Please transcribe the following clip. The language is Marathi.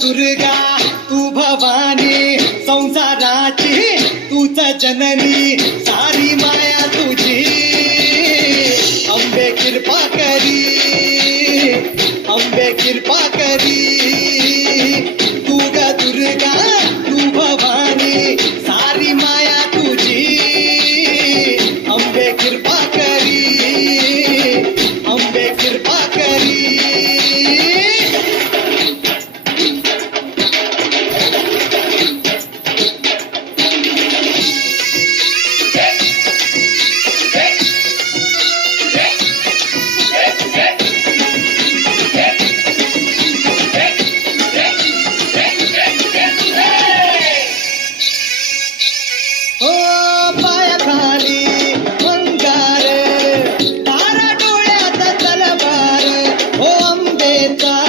दुर्गा तू भवानी संसाराची तूच जननी सारी माया तुझी अंबे कृपा करी अंबे कृपा करी